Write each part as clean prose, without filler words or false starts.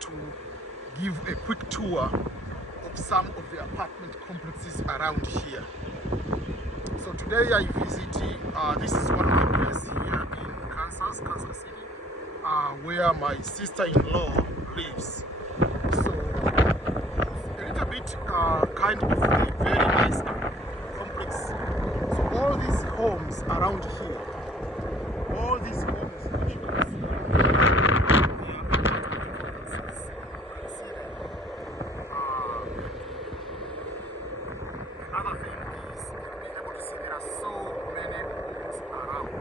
to give a quick tour of some of the apartment complexes around here. So today I visit, this is one of the places here in Kansas City, where my sister-in-law lives. So a little bit kind of a very nice complex. So all these homes around here, all these homes which you can see, another thing is you'll be able to see there are so many homes around.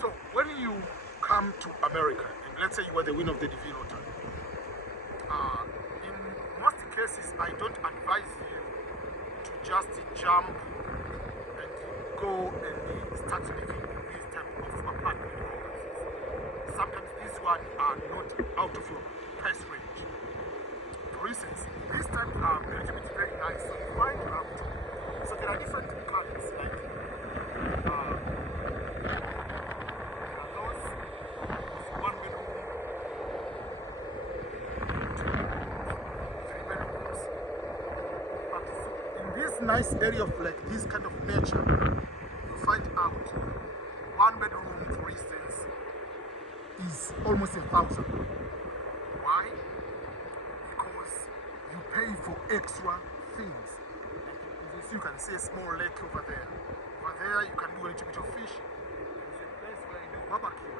So when you come to America, and let's say you are the winner of the DV lottery, in most cases I don't advise you to just jump and go and start living in this type of apartment complexes. Sometimes these ones are not out of your price range. For instance, this type are a little bit very nice, so you find out. So there are different colors, like there are those one bedroom, three bedrooms. But in this nice area of like this kind of nature, you find out one bedroom, for instance, is almost 1,000. Why? Because you pay for extra things. Like you can see a small lake over there. Over there you can do a little bit of fishing. There's a place where you do barbecue,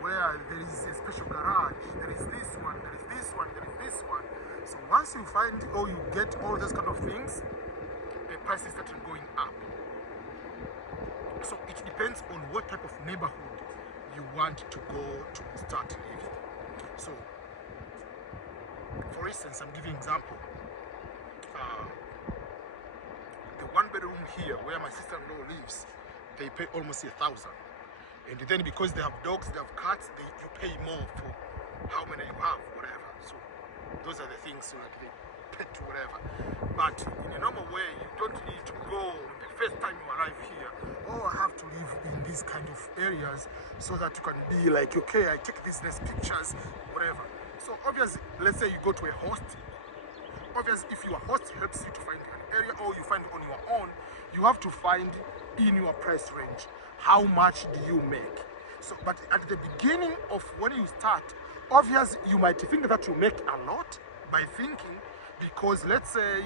where there is a special garage. There is this one, there is this one, there is this one. So once you find or you get all those kind of things, the prices start going up. So it depends on what type of neighborhood you want to go to start living. So for instance, I'm giving an example. The one bedroom here where my sister-in-law lives, they pay almost 1,000. And then because they have dogs, they have cats, you pay more for how many you have, whatever. So those are the things, like the pet, whatever. But in a normal way, you don't need to go the first time you arrive here, oh, I have to live in these kind of areas so that you can be like, okay, I take these nice pictures, whatever. So obviously, let's say you go to a host. Obviously, if your host helps you to find an area or you find on your own, you have to find in your price range how much do you make. So, but at the beginning of when you start, obviously you might think that you make a lot by thinking, because let's say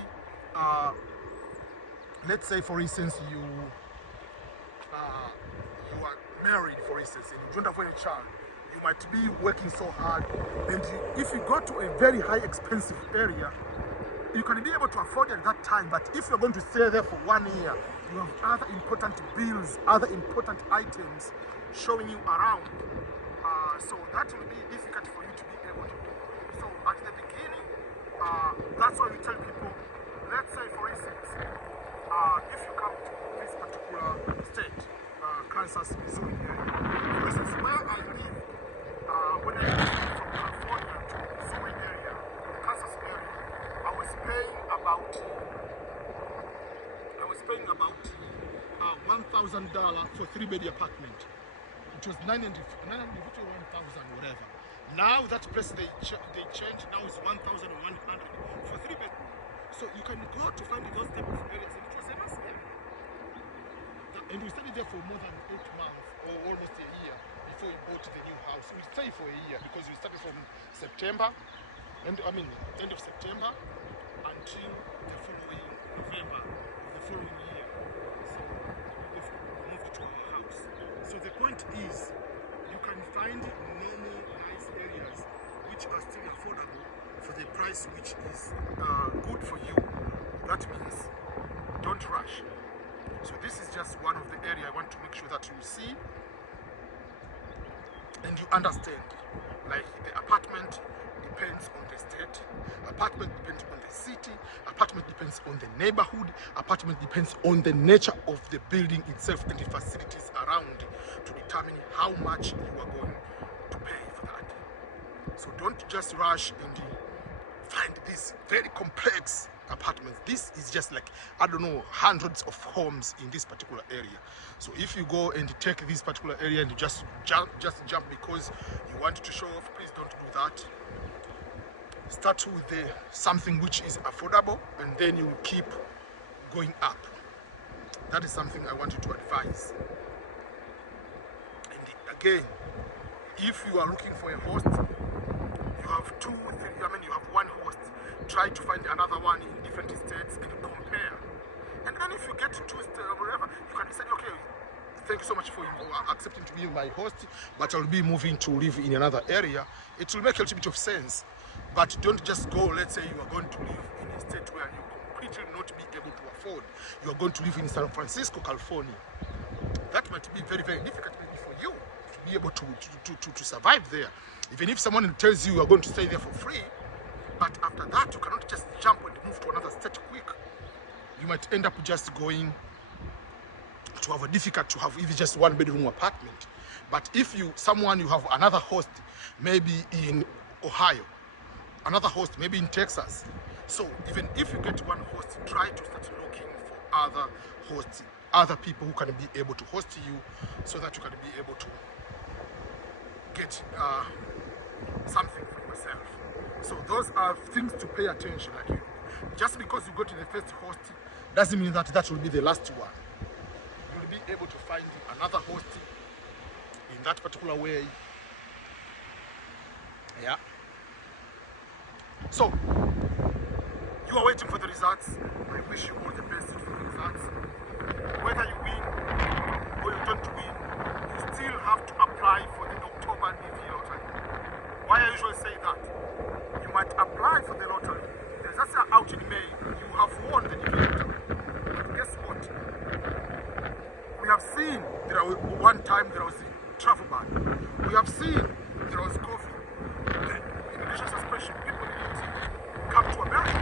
for instance you are married, for instance, and you don't have any child. You might be working so hard, and if you go to a very high expensive area, you can be able to afford it at that time. But if you're going to stay there for 1 year, you have other important bills, other important items showing you around. So that will be difficult for you to be able to do. So at the beginning, that's why we tell people, let's say for instance, if you come to this particular state, Kansas, Missouri area, for instance, where I live, when I moved from California to Missouri area, the Kansas area, I was paying about $1,000 for 3-bed apartment. It was 900, 1,000, whatever. Now that place they changed. Now it's 1,100 for 3 bedroom. So you can go to find those type of areas, and it was a nice area. And we stayed there for more than 8 months or almost a year before we bought the new house. We stayed for a year because we started from September, end of September until the following November of the following year. So we moved to our house. So the point is, you can find normal nice areas which are still affordable for the price which is good for you. That means don't rush. So this is just one of the areas I want to make sure that you see and you understand. Like the apartment depends on the state, apartment depends on the city, apartment depends on the neighborhood, apartment depends on the nature of the building itself and the facilities around to determine how much you are going to pay for that. So don't just rush and find these very complex apartments. This is just like, I don't know, hundreds of homes in this particular area. So if you go and take this particular area and you just jump because you want to show off, please don't do that. Start with something which is affordable, and then you will keep going up. That is something I want you to advise. And again, if you are looking for a host, you have two, three, you have one host. Try to find another one in different states and compare. And then if you get to whatever, you can decide, okay, thank you so much for accepting to be my host, but I'll be moving to live in another area. It will make a little bit of sense. But don't just go, let's say you are going to live in a state where you completely not be able to afford. You are going to live in San Francisco, California. That might be very, very difficult maybe for you to be able to survive there. Even if someone tells you are going to stay there for free, but after that you cannot just jump and move to another state quick. You might end up just going to have a difficult to have even just one bedroom apartment. But if you have another host, maybe in Ohio, another host maybe in Texas. So even if you get one host, try to start looking for other hosts, other people who can be able to host you, so that you can be able to get something for yourself. So those are things to pay attention. Like just because you go to the first host doesn't mean that that will be the last one. You will be able to find another host in that particular way. Yeah. So you are waiting for the results. I wish you all the best for the results. Whether you win or you don't win, you still have to apply for the October DV lottery. Why I usually say that? You might apply for the lottery. There's just out in May, you have won the DV lottery. But guess what? We have seen one time there was a travel ban. We have seen there was COVID. The immigration suspension. People didn't come to America.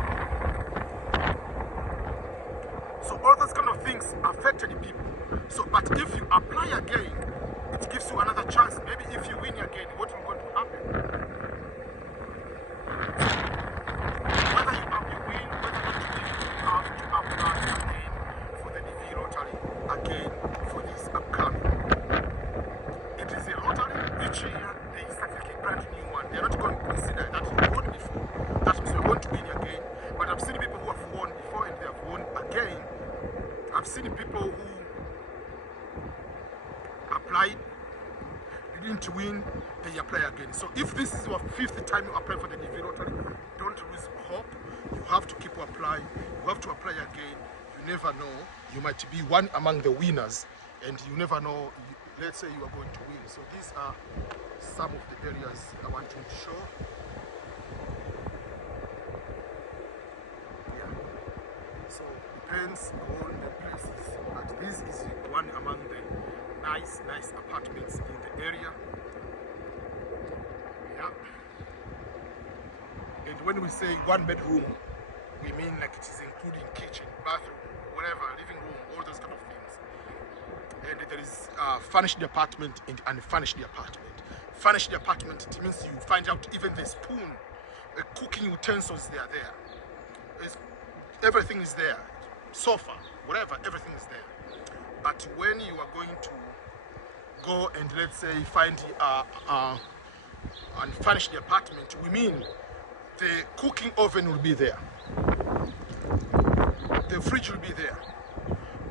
So all those kind of things affected people. So, but if you apply again, it gives you another chance. Maybe if you win again, what will going to happen? Whether you win, whether not you win, you have to apply again for the DV lottery again for this upcoming. It is a lottery. Each year they start like a brand new one. They're not going to consider that you won before. That means you're going to win again. But I've seen people who have won before and they have won again. I've seen people who applied, didn't win, they apply again. So if this is your 5th time you apply for the DV lottery, don't lose hope. You have to keep applying. You have to apply again. You never know. You might be one among the winners, and you never know. Let's say you are going to win. So these are some of the areas I want to show. Yeah. So depends on the places, but this is one among the nice apartments in the area. Yeah. And when we say one bedroom, we mean like it is including kitchen, bathroom, whatever, living room, all those kind of things. And there is furnished apartment and unfurnished apartment. Furnished apartment, it means you find out even the spoon, the cooking utensils, they are there. Everything is there. Sofa, whatever, everything is there. But when you are going to go and let's say find unfurnished apartment, we mean the cooking oven will be there, the fridge will be there,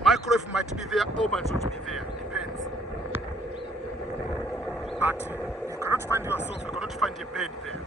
microwave might be there, oven might be there, depends. But you cannot find your sofa, you cannot find a bed there.